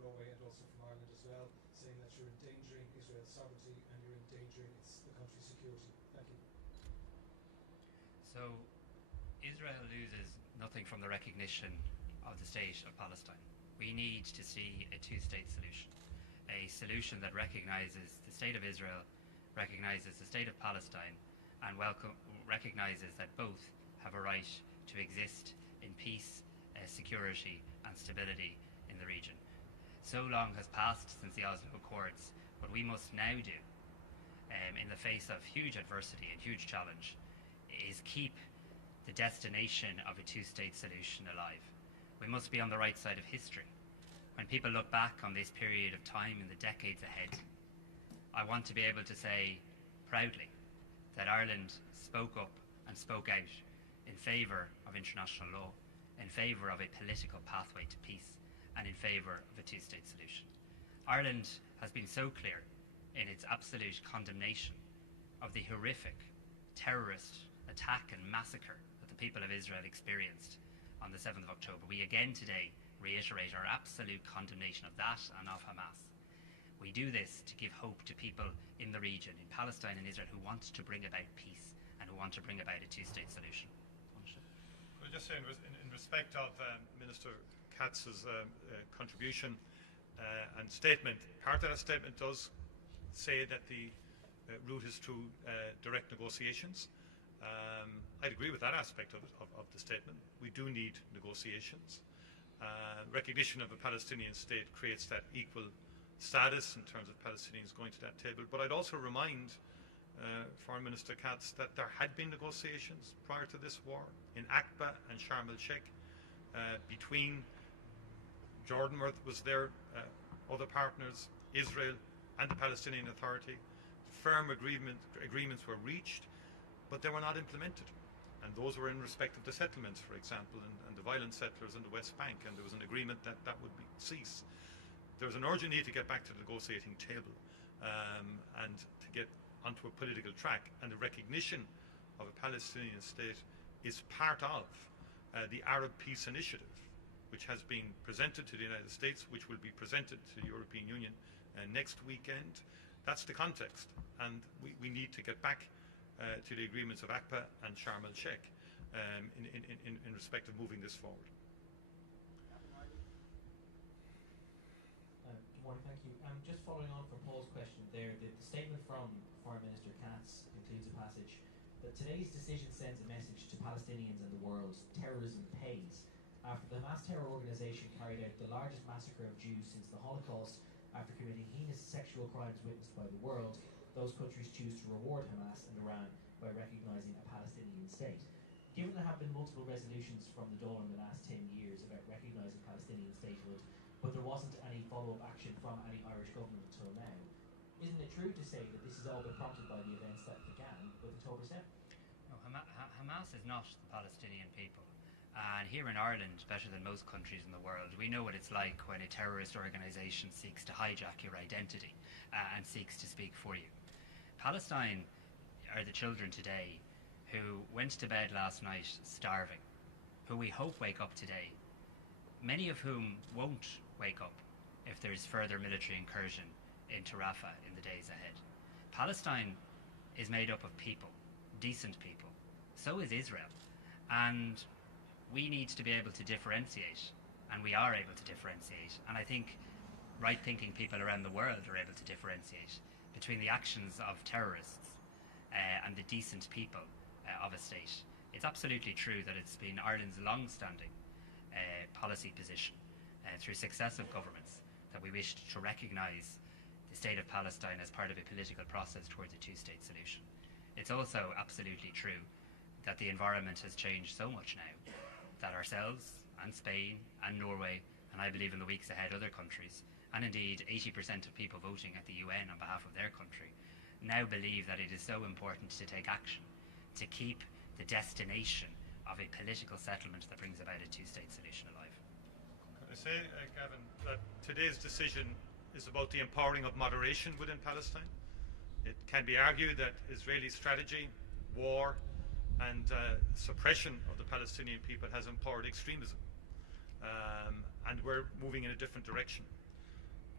Norway and also from Ireland as well, saying that you're endangering Israel's sovereignty and you're endangering the country's security. Thank you. So, Israel loses nothing from the recognition of the state of Palestine. We need to see a two-state solution, a solution that recognises the state of Israel, recognises the state of Palestine, and recognises that both have a right to exist in peace, security and stability in the region. So long has passed since the Oslo Accords. What we must now do, in the face of huge adversity and huge challenge, is keep the destination of a two-state solution alive. We must be on the right side of history. When people look back on this period of time in the decades ahead, I want to be able to say proudly that Ireland spoke up and spoke out in favour of international law, in favour of a political pathway to peace, and in favour of a two-state solution. Ireland has been so clear in its absolute condemnation of the horrific terrorist attack and massacre that the people of Israel experienced on the 7th of October. We again today reiterate our absolute condemnation of that and of Hamas. We do this to give hope to people in the region, in Palestine and Israel, who want to bring about peace and who want to bring about a two-state solution. Could I just say, in respect of Minister Katz's contribution and statement, part of that statement does say that the route is through direct negotiations. I'd agree with that aspect of the statement. We do need negotiations. Recognition of a Palestinian state creates that equal status in terms of Palestinians going to that table. But I'd also remind Foreign Minister Katz that there had been negotiations prior to this war in Aqaba and Sharm el-Sheikh between Jordan was there, other partners, Israel and the Palestinian Authority. Firm agreements were reached, but they were not implemented. And those were in respect of the settlements, for example, and the violent settlers in the West Bank, and there was an agreement that that would cease. There's an urgent need to get back to the negotiating table and to get onto a political track, and the recognition of a Palestinian state is part of the Arab Peace Initiative, which has been presented to the United States, which will be presented to the European Union next weekend. That's the context, and we need to get back to the agreements of Aqaba and Sharm el-Sheikh in respect of moving this forward. Good morning, thank you. Just following on from Paul's question there, the statement from Foreign Minister Katz includes a passage that today's decision sends a message to Palestinians and the world: terrorism pays. After the Hamas terror organisation carried out the largest massacre of Jews since the Holocaust, after committing heinous sexual crimes witnessed by the world, those countries choose to reward Hamas and Iran by recognising a Palestinian state. Given there have been multiple resolutions from the Dáil in the last 10 years about recognising Palestinian statehood, but there wasn't any follow-up action from any Irish government until now, isn't it true to say that this has all been prompted by the events that began with October 7th? No, Hamas is not the Palestinian people. And here in Ireland, better than most countries in the world, we know what it's like when a terrorist organisation seeks to hijack your identity and seeks to speak for you. Palestine are the children today who went to bed last night starving, who we hope wake up today, many of whom won't wake up if there is further military incursion into Rafah in the days ahead. Palestine is made up of people, decent people. So is Israel. And we need to be able to differentiate, and we are able to differentiate. And I think right-thinking people around the world are able to differentiate between the actions of terrorists and the decent people of a state. It's absolutely true that it's been Ireland's long-standing policy position through successive governments that we wished to recognise the state of Palestine as part of a political process towards a two-state solution. It's also absolutely true that the environment has changed so much now that ourselves and Spain and Norway, and I believe in the weeks ahead other countries, and indeed 80% of people voting at the UN on behalf of their country, now believe that it is so important to take action to keep the destination of a political settlement that brings about a two-state solution alive. Can I say, Gavin, that today's decision is about the empowering of moderation within Palestine? It can be argued that Israeli strategy, war, and suppression of the Palestinian people has empowered extremism, and we're moving in a different direction.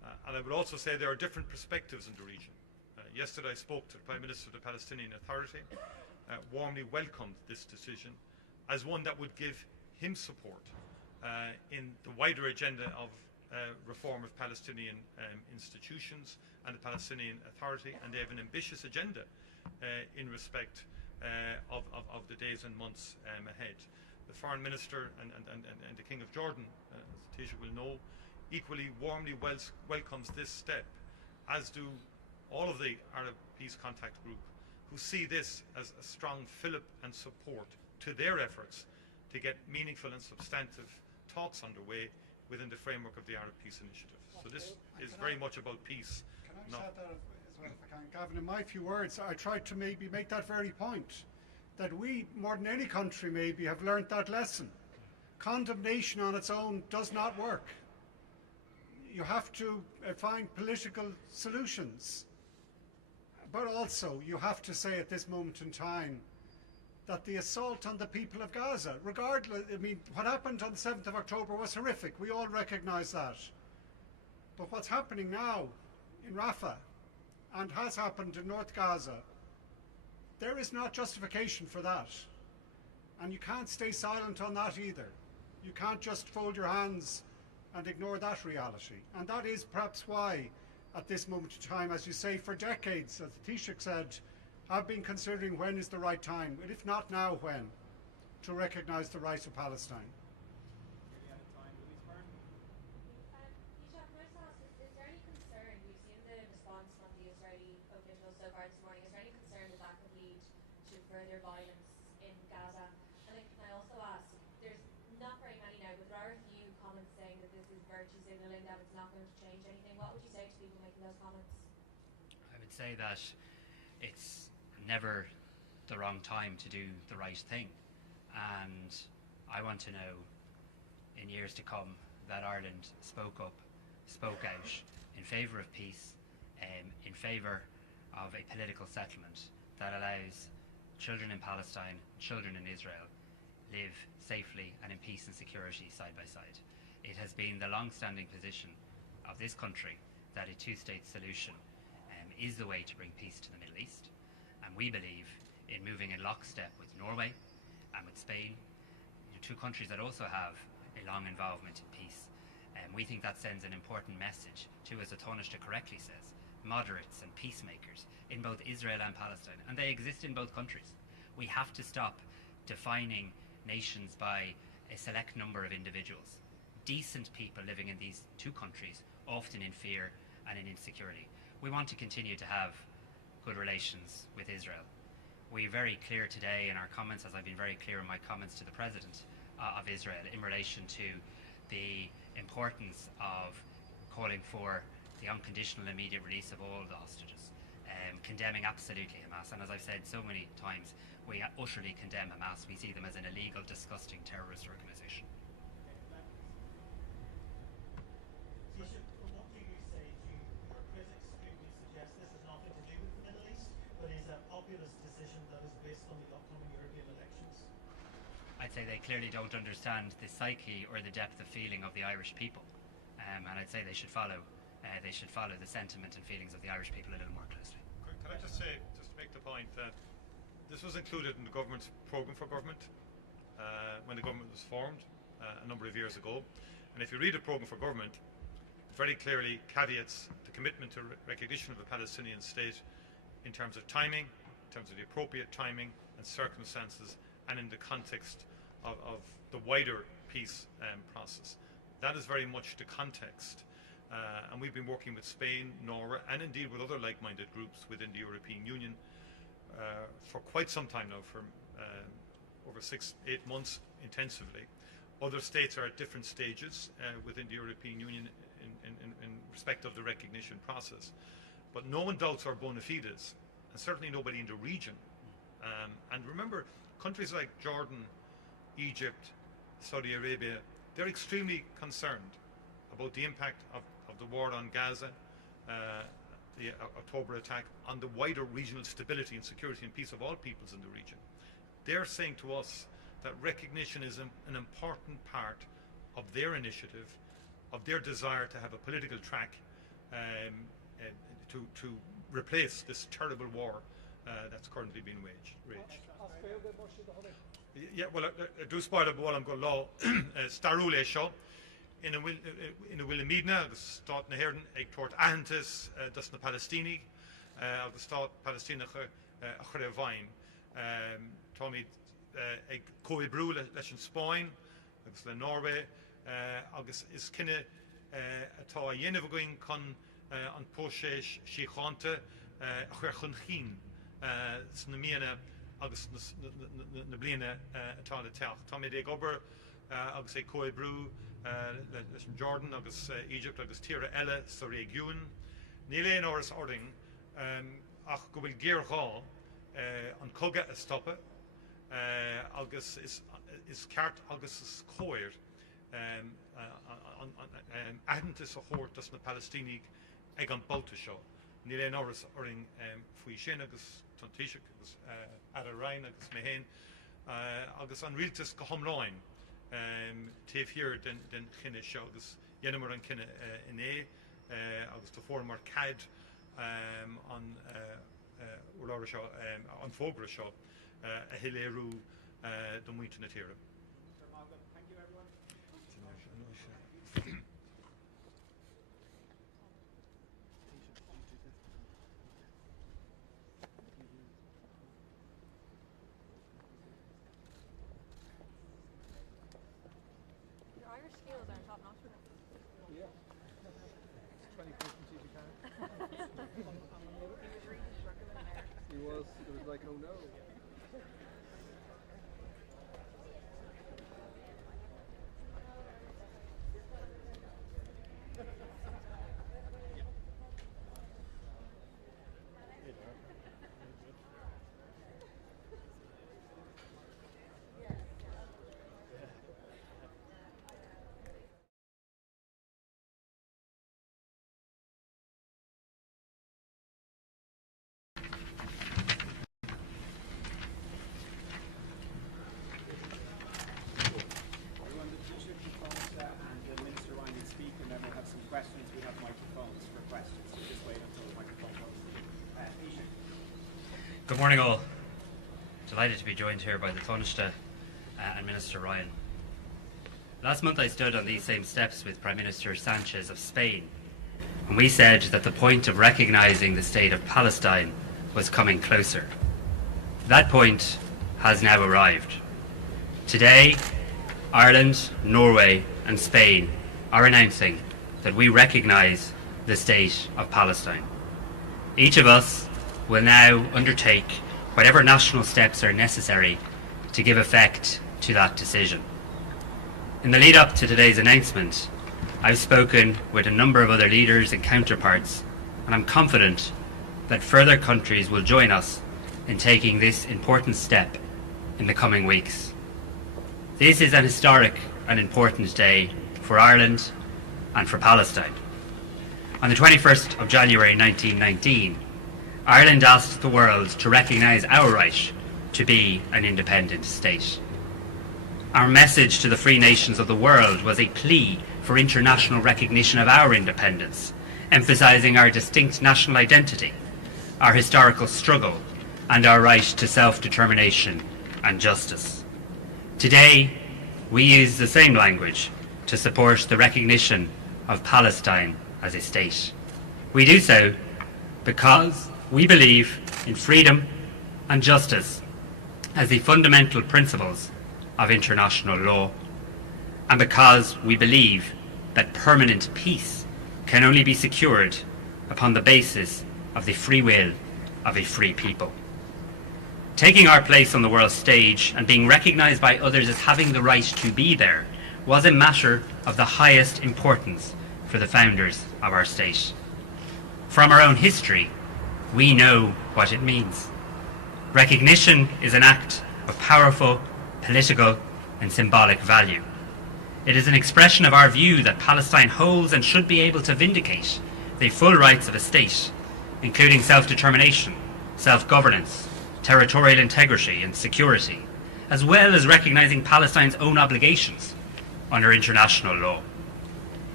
And I would also say there are different perspectives in the region. Yesterday I spoke to the Prime Minister of the Palestinian Authority, warmly welcomed this decision as one that would give him support in the wider agenda of reform of Palestinian institutions and the Palestinian Authority, and they have an ambitious agenda in respect of the days and months ahead. The Foreign Minister and the King of Jordan, as Taoiseach will know, equally warmly welcomes this step, as do all of the Arab Peace Contact Group, who see this as a strong fillip and support to their efforts to get meaningful and substantive talks underway within the framework of the Arab Peace Initiative. So this is very much about peace. Can I just add that as well, if I can? Gavin, in my few words, I tried to maybe make that very point, that we, more than any country maybe, have learnt that lesson. Condemnation on its own does not work. You have to find political solutions. But also, you have to say at this moment in time that the assault on the people of Gaza, regardless, I mean, what happened on the 7th of October was horrific. We all recognise that. But what's happening now in Rafah, and has happened in North Gaza, there is not justification for that. And you can't stay silent on that either. You can't just fold your hands and ignore that reality. And that is perhaps why, at this moment in time, as you say, for decades, as the Taoiseach said, I've been considering when is the right time, and if not now, when, to recognise the rights of Palestine. Further violence in Gaza? And then can I also ask, there's not very many now, but there are a few comments saying that this is virtue signalling, that it's not going to change anything. What would you say to people making those comments? I would say that it's never the wrong time to do the right thing, and I want to know in years to come that Ireland spoke up, spoke out in favour of peace, in favour of a political settlement that allows children in Palestine, children in Israel, live safely and in peace and security side by side. It has been the long-standing position of this country that a two-state solution is the way to bring peace to the Middle East, and we believe in moving in lockstep with Norway and with Spain, two countries that also have a long involvement in peace. We think that sends an important message to, as the Tanaiste correctly says, moderates and peacemakers in both Israel and Palestine, and they exist in both countries. We have to stop defining nations by a select number of individuals. Decent people living in these two countries, often in fear and in insecurity. We want to continue to have good relations with Israel. We're very clear today in our comments, as I've been very clear in my comments to the President of Israel, in relation to the importance of calling for the unconditional immediate release of all the hostages, condemning absolutely Hamas, and as I've said so many times, we utterly condemn Hamas. We see them as an illegal, disgusting terrorist organisation. Taoiseach, what do you say to your critics who would suggest this has nothing to do with the Middle East, but is a populist decision that is based on the upcoming European elections? I'd say they clearly don't understand the psyche or the depth of feeling of the Irish people, and I'd say they should follow the sentiment and feelings of the Irish people a little more closely. Can I just say, just to make the point, that this was included in the government's programme for government when the government was formed a number of years ago. And if you read the programme for government, it very clearly caveats the commitment to recognition of a Palestinian state in terms of timing, in terms of the appropriate timing and circumstances, and in the context of the wider peace process. That is very much the context. And we've been working with Spain, Norway, and indeed with other like-minded groups within the European Union for quite some time now, for over 6-8 months intensively. Other states are at different stages within the European Union in respect of the recognition process. But no one doubts our bona fides, and certainly nobody in the region. And remember, countries like Jordan, Egypt, Saudi Arabia, they're extremely concerned about the impact of the war on Gaza, the October attack, on the wider regional stability and security and peace of all peoples in the region. They're saying to us that recognition is an important part of their initiative, of their desire to have a political track to replace this terrible war that's currently being waged. Yeah, well, do spoil a ball am go law starule show in a will Medina, the start na herden, ag tort Antis, das na Palestini, the start Palestina Chrevain, Tommy ag Coi Brew, Lesson Spain, agus le Norway, agus is kinne atá yennev going con an Poshesh Shichante, Chun Chin, Snamiana. Agus na bliana atá le teach. Tá mé ag obair agus é Coi Brew leis an Jordan agus Egypt agus tíre eile sa régiún. Ní léon áras ording ach go bhfuil géará an coga a stoppe agus is ceart agus is cóir ahantas a chóirt as na Palestínig ag an bouta seo. Ní léon áras ording faoi sin agus Taoiseach agus Eamon Ryan agus Micheal agus an rialtas go hiomláin taobh hir den chinne seo agus dhéanamar an cinenne in agus do fór mar cad an ulára seo an fógra seo a hiléirú do muinte na tíre. Thank you, everyone. It was like, oh no. Questions, we have microphones for questions, so just wait until the microphone goes. Eamon. Good morning all. Delighted to be joined here by the Tanaiste and Minister Ryan. Last month I stood on these same steps with Prime Minister Sanchez of Spain, and we said that the point of recognising the state of Palestine was coming closer. That point has now arrived. Today, Ireland, Norway and Spain are announcing that we recognise the state of Palestine. Each of us will now undertake whatever national steps are necessary to give effect to that decision. In the lead up to today's announcement, I've spoken with a number of other leaders and counterparts, and I'm confident that further countries will join us in taking this important step in the coming weeks. This is an historic and important day for Ireland and for Palestine. On the 21st of January 1919, Ireland asked the world to recognise our right to be an independent state. Our message to the free nations of the world was a plea for international recognition of our independence, emphasising our distinct national identity, our historical struggle, and our right to self-determination and justice. Today, we use the same language to support the recognition of Palestine as a state. We do so because we believe in freedom and justice as the fundamental principles of international law, and because we believe that permanent peace can only be secured upon the basis of the free will of a free people. Taking our place on the world stage and being recognised by others as having the right to be there was a matter of the highest importance for the founders of our state. From our own history, we know what it means. Recognition is an act of powerful political and symbolic value. It is an expression of our view that Palestine holds and should be able to vindicate the full rights of a state, including self-determination, self-governance, territorial integrity and security, as well as recognising Palestine's own obligations under international law.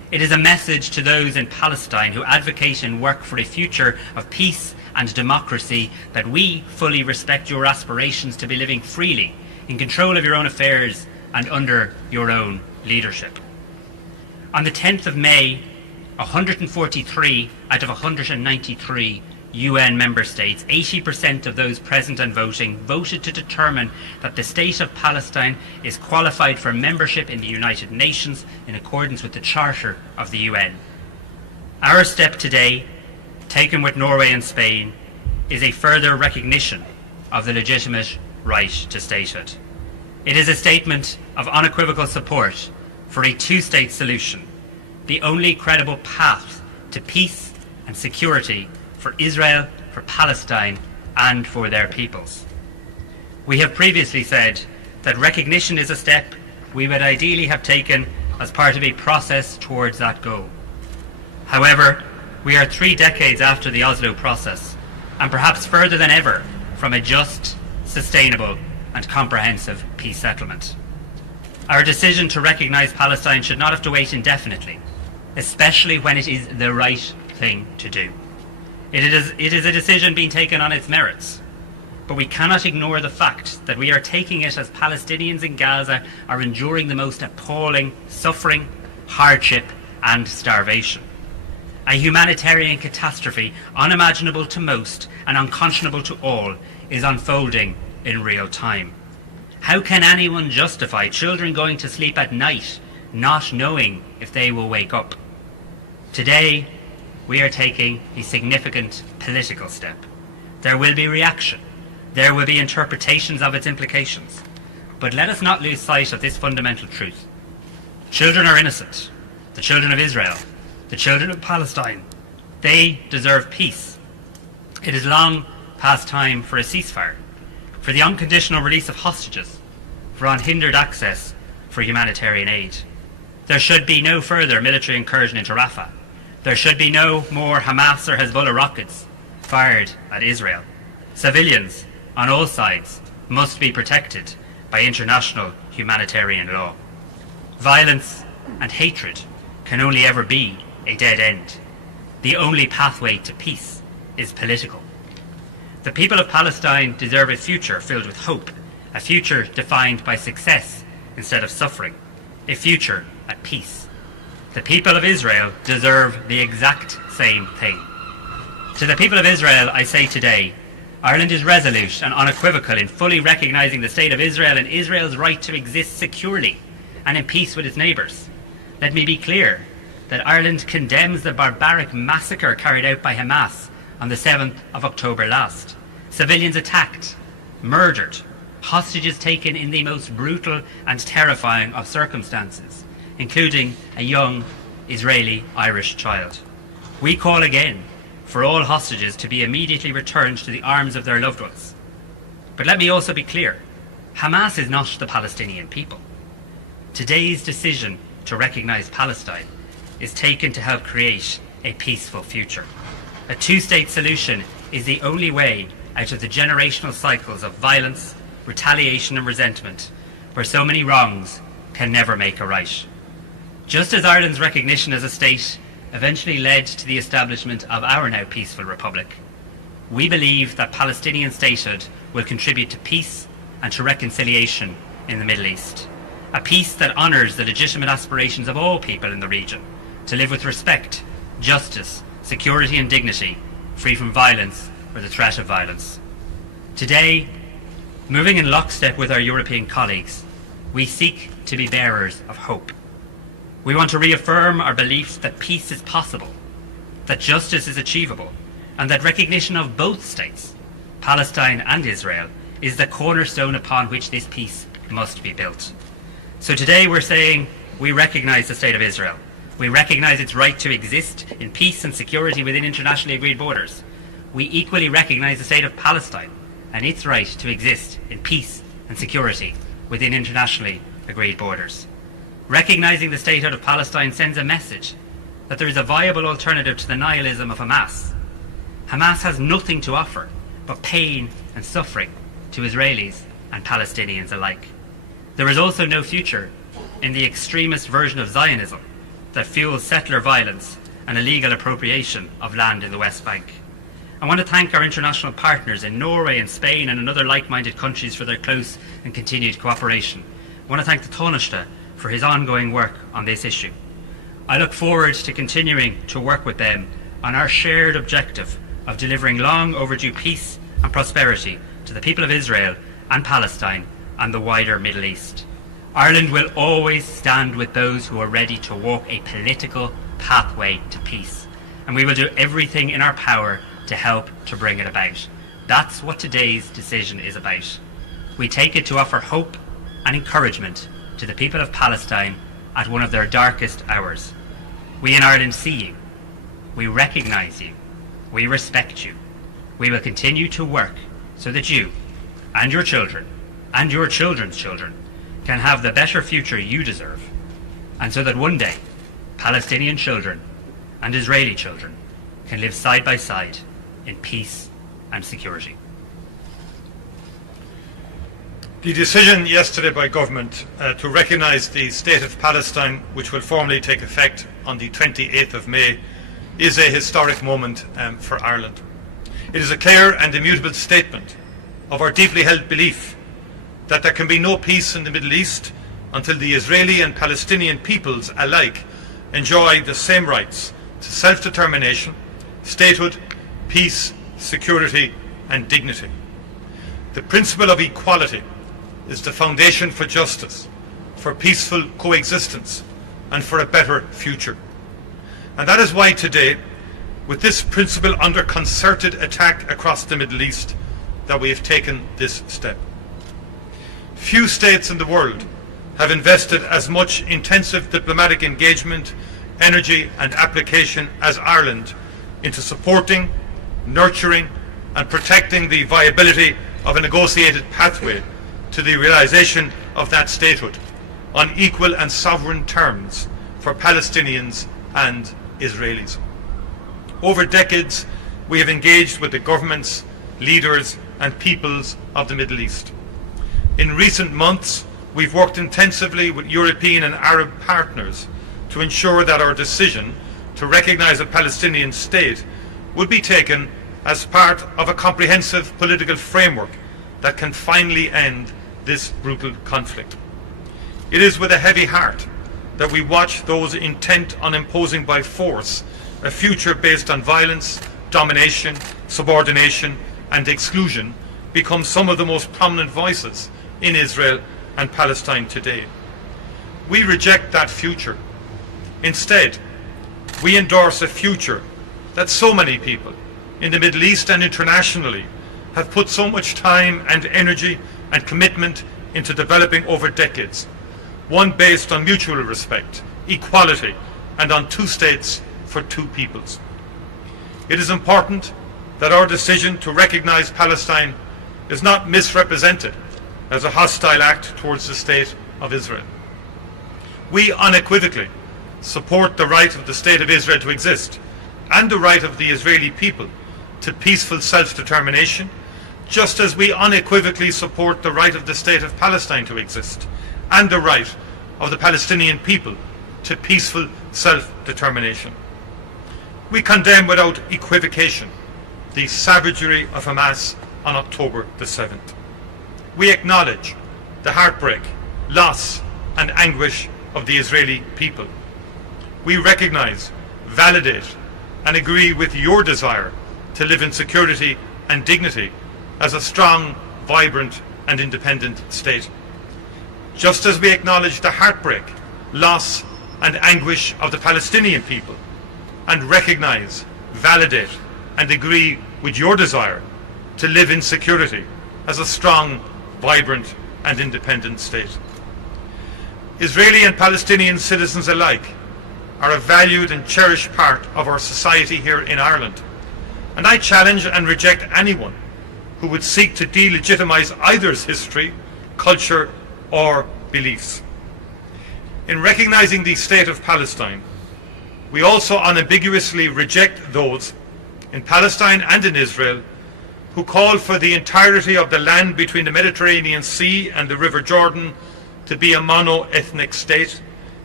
It is a message to those in Palestine who advocate and work for a future of peace and democracy that we fully respect your aspirations to be living freely, in control of your own affairs and under your own leadership. On the 10th of May, 143 out of 193 UN member states, 80% of those present and voting, voted to determine that the state of Palestine is qualified for membership in the United Nations in accordance with the Charter of the UN. Our step today, taken with Norway and Spain, is a further recognition of the legitimate right to statehood. It is a statement of unequivocal support for a two-state solution, the only credible path to peace and security for Israel, for Palestine, and for their peoples. We have previously said that recognition is a step we would ideally have taken as part of a process towards that goal. However, we are 3 decades after the Oslo process, and perhaps further than ever from a just, sustainable, and comprehensive peace settlement. Our decision to recognise Palestine should not have to wait indefinitely, especially when it is the right thing to do. It is a decision being taken on its merits, but we cannot ignore the fact that we are taking it as Palestinians in Gaza are enduring the most appalling suffering, hardship, and starvation. A humanitarian catastrophe unimaginable to most and unconscionable to all is unfolding in real time. How can anyone justify children going to sleep at night not knowing if they will wake up? Today, we are taking a significant political step. There will be reaction. There will be interpretations of its implications. But let us not lose sight of this fundamental truth. Children are innocent. The children of Israel, the children of Palestine, they deserve peace. It is long past time for a ceasefire, for the unconditional release of hostages, for unhindered access for humanitarian aid. There should be no further military incursion into Rafah. There should be no more Hamas or Hezbollah rockets fired at Israel. Civilians on all sides must be protected by international humanitarian law. Violence and hatred can only ever be a dead end. The only pathway to peace is political. The people of Palestine deserve a future filled with hope, a future defined by success instead of suffering, a future at peace. The people of Israel deserve the exact same thing. To the people of Israel, I say today, Ireland is resolute and unequivocal in fully recognising the state of Israel and Israel's right to exist securely and in peace with its neighbours. Let me be clear that Ireland condemns the barbaric massacre carried out by Hamas on the 7th of October last. Civilians attacked, murdered, hostages taken in the most brutal and terrifying of circumstances, including a young Israeli-Irish child. We call again for all hostages to be immediately returned to the arms of their loved ones. But let me also be clear, Hamas is not the Palestinian people. Today's decision to recognise Palestine is taken to help create a peaceful future. A two-state solution is the only way out of the generational cycles of violence, retaliation and resentment, where so many wrongs can never make a right. Just as Ireland's recognition as a state eventually led to the establishment of our now peaceful republic, we believe that Palestinian statehood will contribute to peace and to reconciliation in the Middle East. A peace that honours the legitimate aspirations of all people in the region to live with respect, justice, security and dignity, free from violence or the threat of violence. Today, moving in lockstep with our European colleagues, we seek to be bearers of hope. We want to reaffirm our belief that peace is possible, that justice is achievable, and that recognition of both states, Palestine and Israel, is the cornerstone upon which this peace must be built. So today we're saying we recognise the state of Israel. We recognise its right to exist in peace and security within internationally agreed borders. We equally recognise the state of Palestine and its right to exist in peace and security within internationally agreed borders. Recognising the statehood of Palestine sends a message that there is a viable alternative to the nihilism of Hamas. Hamas has nothing to offer but pain and suffering to Israelis and Palestinians alike. There is also no future in the extremist version of Zionism that fuels settler violence and illegal appropriation of land in the West Bank. I want to thank our international partners in Norway and Spain and in other like-minded countries for their close and continued cooperation. I want to thank the Tanaiste for his ongoing work on this issue. I look forward to continuing to work with them on our shared objective of delivering long overdue peace and prosperity to the people of Israel and Palestine and the wider Middle East. Ireland will always stand with those who are ready to walk a political pathway to peace, and we will do everything in our power to help to bring it about. That's what today's decision is about. We take it to offer hope and encouragement to the people of Palestine at one of their darkest hours. We in Ireland see you. We recognise you. We respect you. We will continue to work so that you and your children and your children's children can have the better future you deserve, and so that one day Palestinian children and Israeli children can live side by side in peace and security. The decision yesterday by government to recognise the State of Palestine, which will formally take effect on the 28th of May, is a historic moment for Ireland. It is a clear and immutable statement of our deeply held belief that there can be no peace in the Middle East until the Israeli and Palestinian peoples alike enjoy the same rights to self-determination, statehood, peace, security and dignity. The principle of equality is the foundation for justice, for peaceful coexistence and for a better future. And that is why today, with this principle under concerted attack across the Middle East, that we have taken this step. Few states in the world have invested as much intensive diplomatic engagement, energy and application as Ireland into supporting, nurturing and protecting the viability of a negotiated pathway to the realisation of that statehood on equal and sovereign terms for Palestinians and Israelis. Over decades, we have engaged with the governments, leaders and peoples of the Middle East. In recent months, we've worked intensively with European and Arab partners to ensure that our decision to recognise a Palestinian state would be taken as part of a comprehensive political framework that can finally end this brutal conflict. It is with a heavy heart that we watch those intent on imposing by force a future based on violence, domination, subordination and exclusion become some of the most prominent voices in Israel and Palestine today. We reject that future. Instead, we endorse a future that so many people in the Middle East and internationally have put so much time and energy and commitment into developing over decades, one based on mutual respect, equality, and on two states for two peoples. It is important that our decision to recognise Palestine is not misrepresented as a hostile act towards the State of Israel. We unequivocally support the right of the State of Israel to exist and the right of the Israeli people to peaceful self-determination, just as we unequivocally support the right of the State of Palestine to exist and the right of the Palestinian people to peaceful self-determination. We condemn without equivocation the savagery of Hamas on October the 7th. We acknowledge the heartbreak, loss and anguish of the Israeli people. We recognise, validate and agree with your desire to live in security and dignity as a strong, vibrant and independent state. Just as we acknowledge the heartbreak, loss and anguish of the Palestinian people and recognise, validate and agree with your desire to live in security as a strong, vibrant and independent state. Israeli and Palestinian citizens alike are a valued and cherished part of our society here in Ireland, and I challenge and reject anyone who would seek to delegitimise either's history, culture or beliefs. In recognising the State of Palestine, we also unambiguously reject those in Palestine and in Israel who call for the entirety of the land between the Mediterranean Sea and the River Jordan to be a mono-ethnic state,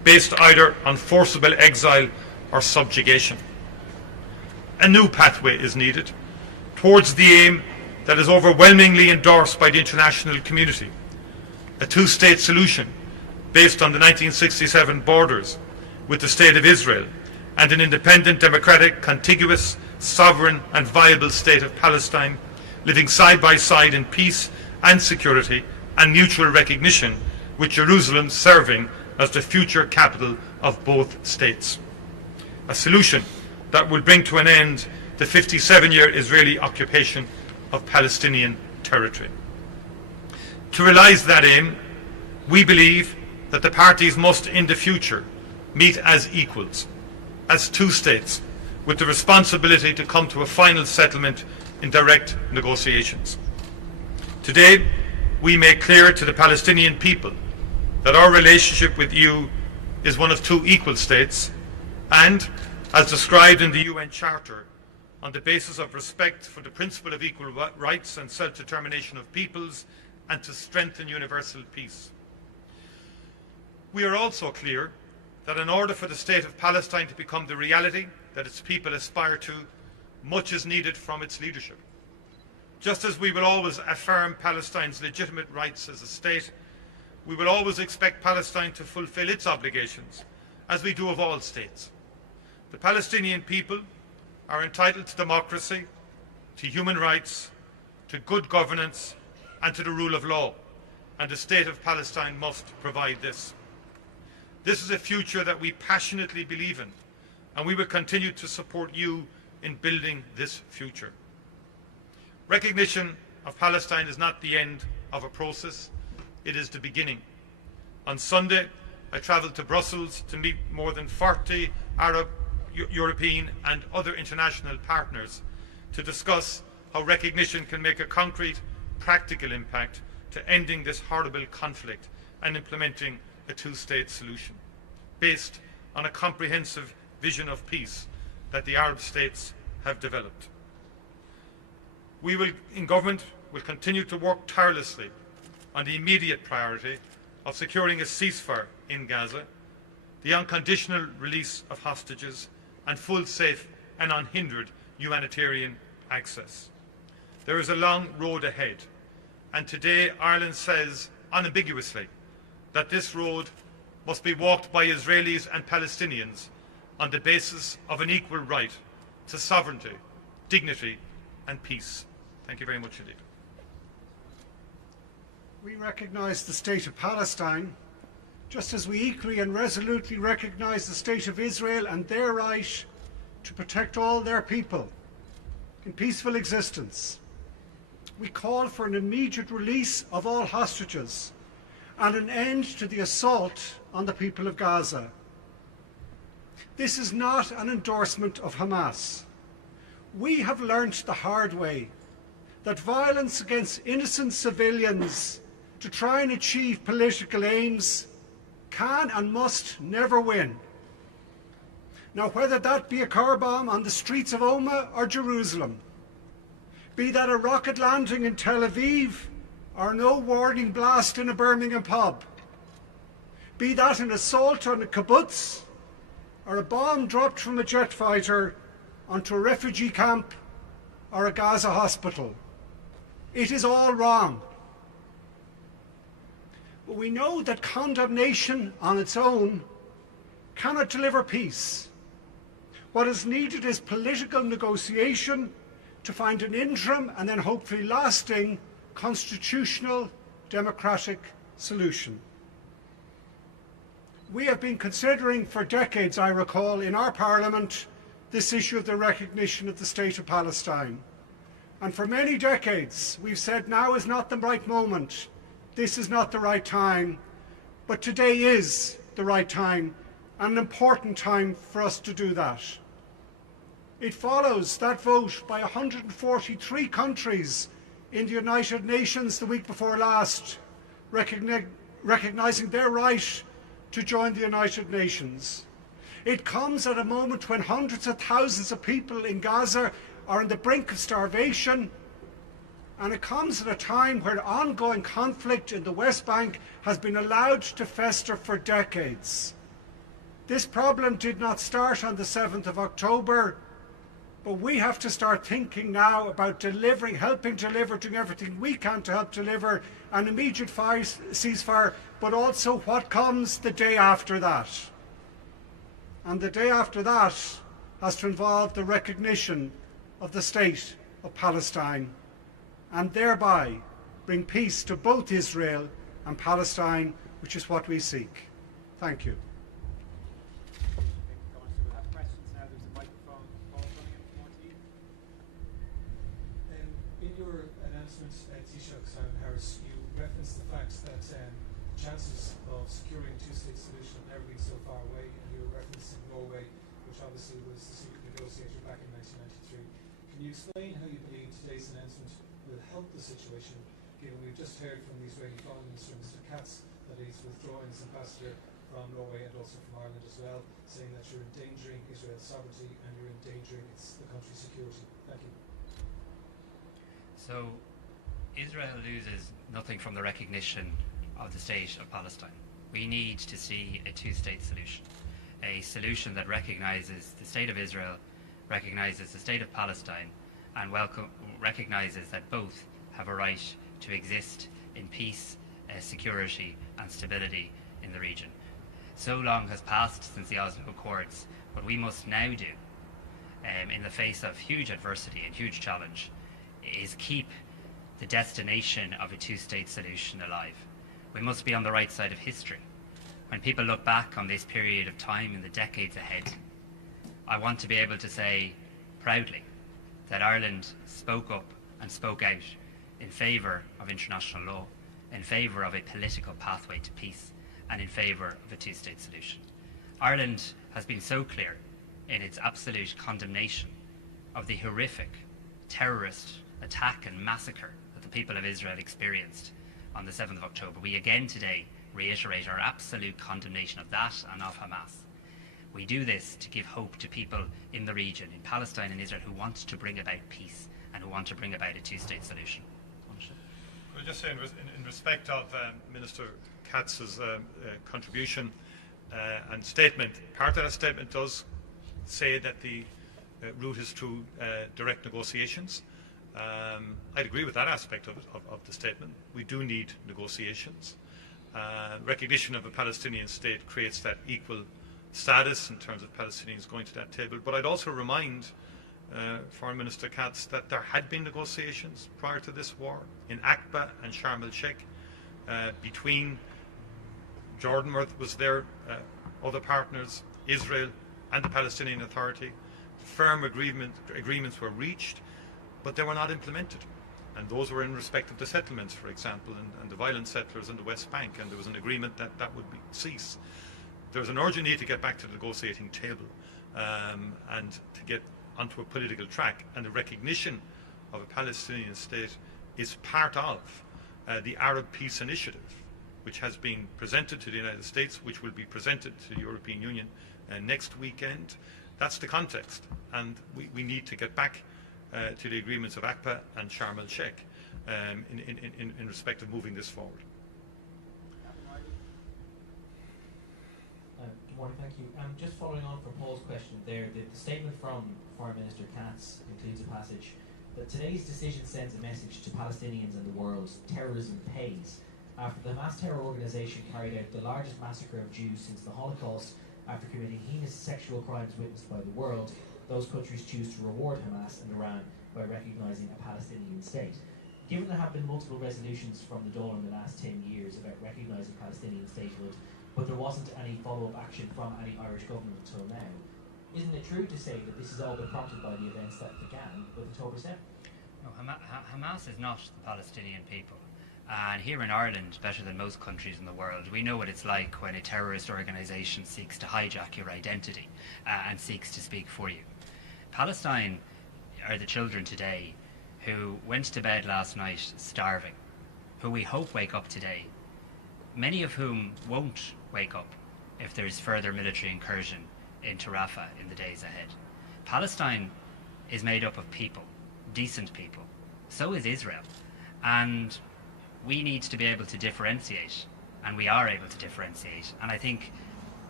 based either on forcible exile or subjugation. A new pathway is needed towards the aim that is overwhelmingly endorsed by the international community, a two-state solution based on the 1967 borders with the State of Israel and an independent, democratic, contiguous, sovereign and viable state of Palestine, living side by side in peace and security and mutual recognition, with Jerusalem serving as the future capital of both states. A solution that will bring to an end the 57-year Israeli occupation of Palestinian territory. To realise that aim, we believe that the parties must in the future meet as equals, as two states, with the responsibility to come to a final settlement in direct negotiations. Today, we make clear to the Palestinian people that our relationship with you is one of two equal states and, as described in the UN Charter, on the basis of respect for the principle of equal rights and self-determination of peoples and to strengthen universal peace. We are also clear that in order for the state of Palestine to become the reality that its people aspire to, much is needed from its leadership. Just as we will always affirm Palestine's legitimate rights as a state, we will always expect Palestine to fulfill its obligations, as we do of all states. The Palestinian people are entitled to democracy, to human rights, to good governance, and to the rule of law, and the state of Palestine must provide this. This is a future that we passionately believe in, and we will continue to support you in building this future. Recognition of Palestine is not the end of a process, it is the beginning. On Sunday, I travelled to Brussels to meet more than 40 Arab, European and other international partners to discuss how recognition can make a concrete, practical impact to ending this horrible conflict and implementing a two-state solution based on a comprehensive vision of peace that the Arab states have developed. We will, in government, will continue to work tirelessly on the immediate priority of securing a ceasefire in Gaza, the unconditional release of hostages, and full, safe and unhindered humanitarian access. There is a long road ahead, and today Ireland says unambiguously that this road must be walked by Israelis and Palestinians on the basis of an equal right to sovereignty, dignity and peace. Thank you very much indeed. We recognise the state of Palestine, just as we equally and resolutely recognise the state of Israel and their right to protect all their people in peaceful existence. We call for an immediate release of all hostages and an end to the assault on the people of Gaza. This is not an endorsement of Hamas. We have learnt the hard way that violence against innocent civilians to try and achieve political aims can and must never win. Now, whether that be a car bomb on the streets of Omagh or Jerusalem, be that a rocket landing in Tel Aviv or no warning blast in a Birmingham pub, be that an assault on a kibbutz or a bomb dropped from a jet fighter onto a refugee camp or a Gaza hospital, it is all wrong. But we know that condemnation on its own cannot deliver peace. What is needed is political negotiation to find an interim and then hopefully lasting constitutional democratic solution. We have been considering for decades, I recall, in our Parliament this issue of the recognition of the State of Palestine. And for many decades we've said now is not the right moment, this is not the right time, but today is the right time and an important time for us to do that. It follows that vote by 143 countries in the United Nations the week before last, recognising their right to join the United Nations. It comes at a moment when hundreds of thousands of people in Gaza are on the brink of starvation, and it comes at a time where ongoing conflict in the West Bank has been allowed to fester for decades. This problem did not start on the 7th of October, but we have to start thinking now about delivering, helping deliver, doing everything we can to help deliver an immediate ceasefire, but also what comes the day after that. And the day after that has to involve the recognition of the state of Palestine and thereby bring peace to both Israel and Palestine, which is what we seek. Thank you. We'll have questions now. There's a microphone. Paul coming in from RTE. In your announcement, Taoiseach Simon Harris, you referenced the fact that chances of securing a two-state solution have never been so far away, and you were referencing Norway, which obviously was the secret negotiator back in 1993. Can you explain how you believe today's announcement will help the situation, given we've just heard from the Israeli Foreign Minister, Mr. Katz, that he's withdrawing as ambassador from Norway and also from Ireland as well, saying that you're endangering Israel's sovereignty and you're endangering the country's security. Thank you. So, Israel loses nothing from the recognition of the state of Palestine. We need to see a two-state solution, a solution that recognises the state of Israel, recognises the state of Palestine, and recognises that both have a right to exist in peace, security and stability in the region. So long has passed since the Oslo Accords. What we must now do, in the face of huge adversity and huge challenge, is keep the destination of a two-state solution alive. We must be on the right side of history. When people look back on this period of time in the decades ahead, I want to be able to say proudly that Ireland spoke up and spoke out in favour of international law, in favour of a political pathway to peace, and in favour of a two-state solution. Ireland has been so clear in its absolute condemnation of the horrific terrorist attack and massacre that the people of Israel experienced on the 7th of October. We again today reiterate our absolute condemnation of that and of Hamas. We do this to give hope to people in the region, in Palestine and Israel, who want to bring about peace and who want to bring about a two-state solution. Well, just saying, in respect of Minister Katz's contribution and statement, part of that statement does say that the route is through direct negotiations. I'd agree with that aspect of the statement. We do need negotiations. Recognition of a Palestinian state creates that equal status in terms of Palestinians going to that table. But I'd also remind Foreign Minister Katz that there had been negotiations prior to this war in Aqaba and Sharm el-Sheikh between Jordan was there, other partners, Israel and the Palestinian Authority. Firm agreements were reached, but they were not implemented. And those were in respect of the settlements, for example, and the violent settlers in the West Bank, and there was an agreement that that would cease. There's an urgent need to get back to the negotiating table and to get onto a political track, and the recognition of a Palestinian state is part of the Arab Peace Initiative, which has been presented to the United States, which will be presented to the European Union next weekend. That's the context, and we need to get back to the agreements of Aqaba and Sharm el-Sheikh in respect of moving this forward. Good morning, thank you. Just following on from Paul's question there, the statement from Foreign Minister Katz includes a passage that today's decision sends a message to Palestinians and the world: terrorism pays. After the Hamas terror organisation carried out the largest massacre of Jews since the Holocaust, after committing heinous sexual crimes witnessed by the world, those countries choose to reward Hamas and Iran by recognising a Palestinian state. Given there have been multiple resolutions from the Dáil in the last 10 years about recognising Palestinian statehood, but there wasn't any follow-up action from any Irish government until now, isn't it true to say that this has all been prompted by the events that began with October 7th? No, Hamas is not the Palestinian people. And here in Ireland, better than most countries in the world, we know what it's like when a terrorist organisation seeks to hijack your identity and seeks to speak for you. Palestine are the children today who went to bed last night starving, who we hope wake up today, many of whom won't wake up if there is further military incursion into Rafah in the days ahead. Palestine is made up of people, decent people. So is Israel. And we need to be able to differentiate, and we are able to differentiate. And I think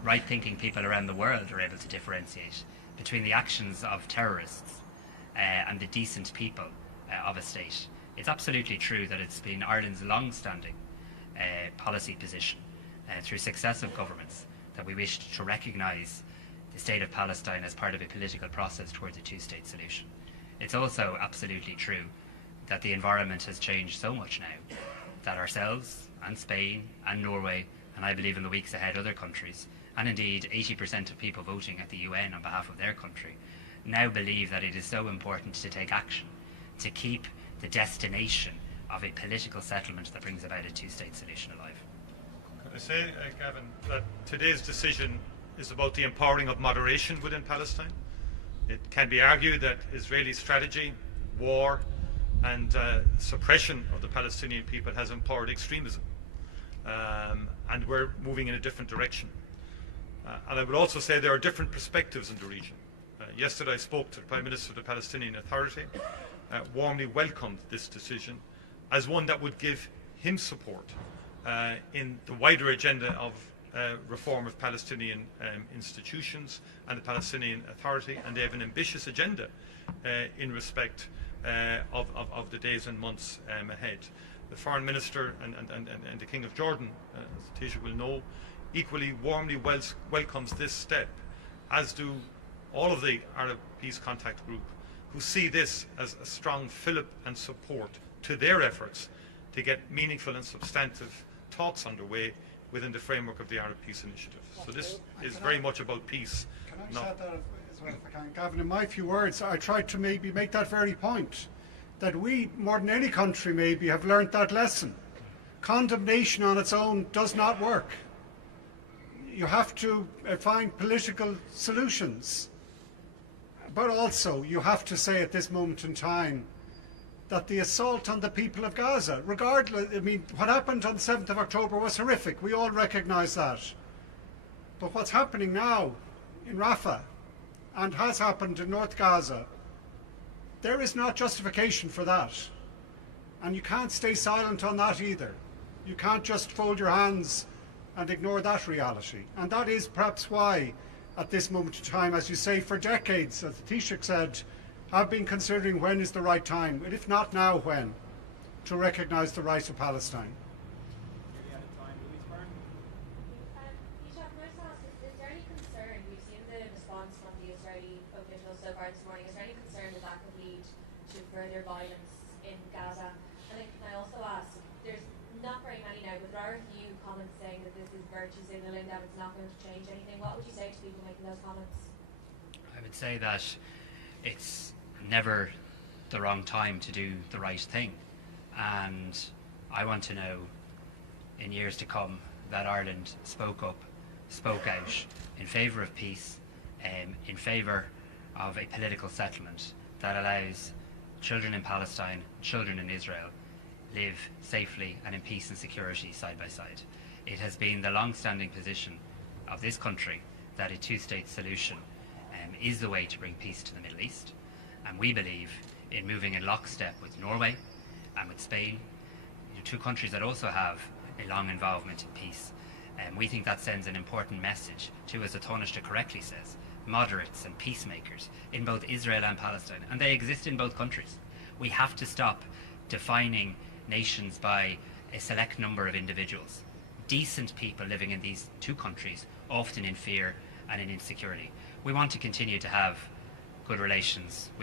right-thinking people around the world are able to differentiate between the actions of terrorists and the decent people of a state. It's absolutely true that it's been Ireland's long-standing policy position through successive governments that we wished to recognise the state of Palestine as part of a political process towards a two-state solution. It's also absolutely true that the environment has changed so much now that ourselves and Spain and Norway, and I believe in the weeks ahead other countries, and indeed 80% of people voting at the UN on behalf of their country, now believe that it is so important to take action to keep the destination of a political settlement that brings about a two-state solution alive. Can I say, Gavin, that today's decision is about the empowering of moderation within Palestine. It can be argued that Israeli strategy, war, and suppression of the Palestinian people has empowered extremism, and we're moving in a different direction. And I would also say there are different perspectives in the region. Yesterday I spoke to the Prime Minister of the Palestinian Authority, warmly welcomed this decision as one that would give him support in the wider agenda of reform of Palestinian institutions and the Palestinian Authority, and they have an ambitious agenda in respect of the days and months ahead. The Foreign Minister and the King of Jordan, as the Taoiseach will know, equally warmly welcomes this step, as do all of the Arab Peace Contact Group, who see this as a strong fillip and support to their efforts to get meaningful and substantive talks underway within the framework of the Arab Peace Initiative. So this is very much about peace. Can I just add that as well, if I can? Gavin, in my few words, I tried to maybe make that very point, that we, more than any country maybe, have learnt that lesson. Condemnation on its own does not work. You have to find political solutions. But also, you have to say at this moment in time that the assault on the people of Gaza, regardless, I mean, what happened on the 7th of October was horrific. We all recognise that. But what's happening now in Rafah and has happened in North Gaza, there is not justification for that. And you can't stay silent on that either. You can't just fold your hands and ignore that reality. And that is perhaps why, at this moment in time, as you say, for decades, as the Taoiseach said, have been considering when is the right time, and if not now, when, to recognise the right of Palestine. Taoiseach, can I just ask, is there any concern, we've seen the response from the Israeli officials so far this morning, is there any concern that that could lead to further violence in Gaza? And then can I also ask, there's not very many now, but there are a few comments saying that this is virtue signalling, that it's not going to change anything. What would you say to people making those comments? I would say that it's never the wrong time to do the right thing, and I want to know in years to come that Ireland spoke up, spoke out in favour of peace, in favour of a political settlement that allows children in Palestine, children in Israel live safely and in peace and security side by side. It has been the long-standing position of this country that a two-state solution is the way to bring peace to the Middle East, and we believe in moving in lockstep with Norway and with Spain, two countries that also have a long involvement in peace. And we think that sends an important message to, as the Tanaiste correctly says, moderates and peacemakers in both Israel and Palestine, and they exist in both countries. We have to stop defining nations by a select number of individuals. Decent people living in these two countries, often in fear and in insecurity. We want to continue to have good relations with